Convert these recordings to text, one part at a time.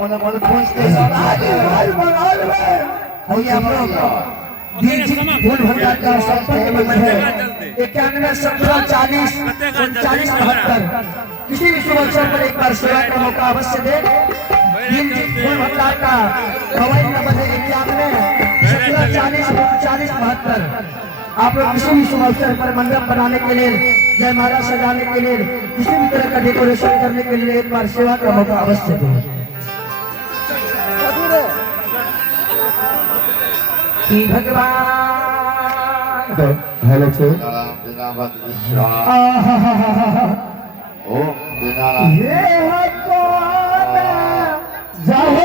मन मन पूछते भैया हम लोग फूल भंडार का संपर्क नंबर है 9117403972। किसी भी शुभ अवसर पर एक बार सेवा का मौका अवश्य दे। फूल भंडार का मोबाइल नंबर है 9117403972। आप लोग किसी भी शुभ अवसर पर मंडप बनाने के लिए, जयमाला सजाने के लिए, किसी भी तरह का डेकोरेशन करने के लिए एक बार सेवा का मौका अवश्य दें। भगवान हेलो सर ये जाओ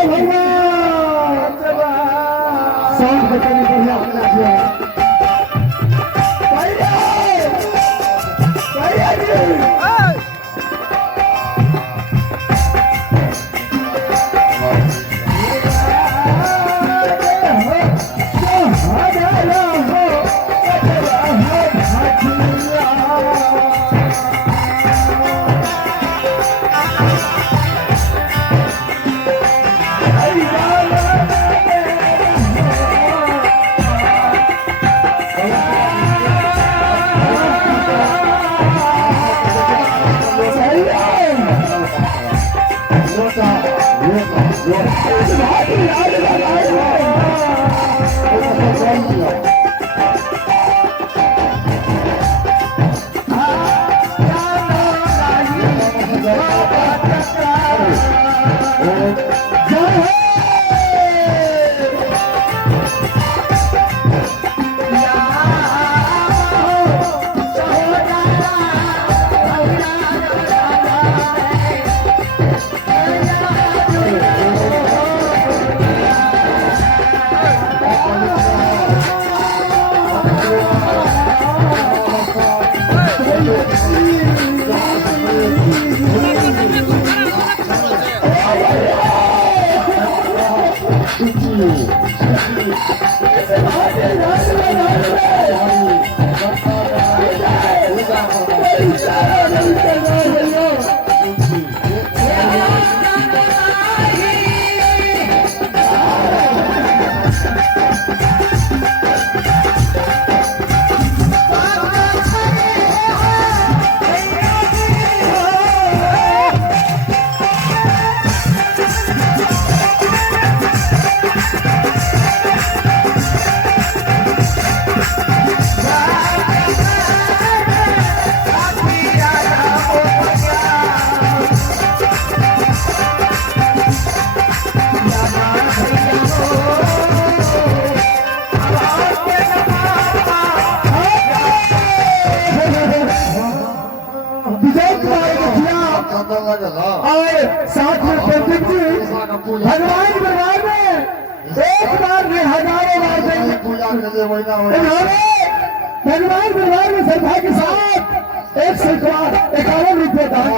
और साथ में प्रदीप जी भगवान दरबार में एक बार में हजारों बार पूजा भगवान दरबार में श्रद्धा के साथ 151 रुपये दान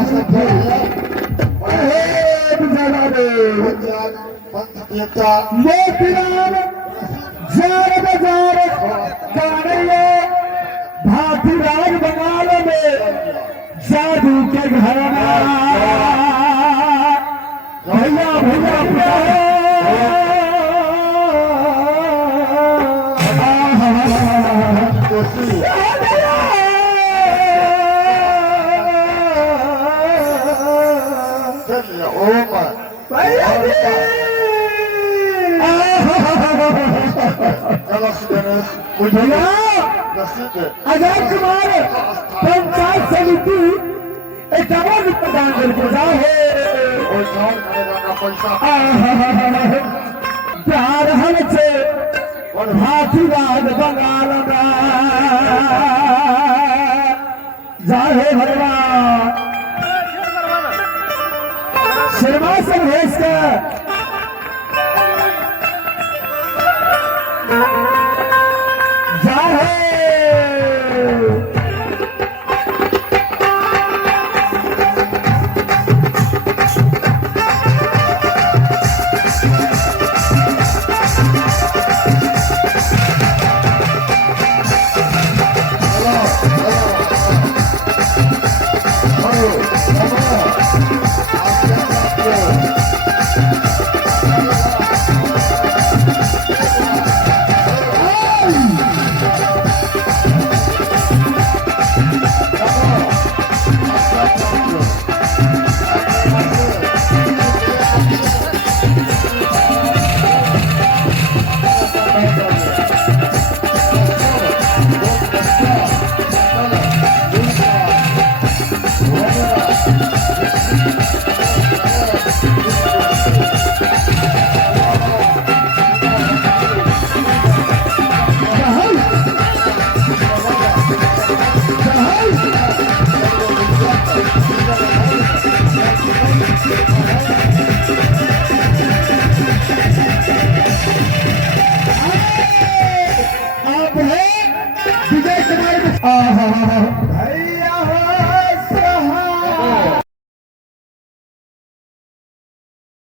भातीराज बंगाल में जादू के घर भैया भैया आजाद कुमार पंचायत समिति 51 रुपये दान करके जाओ प्यार हमसे भातीराज बंगाल जाहे भगवान शर्मा संघेश का Oh, वाह वाह वाह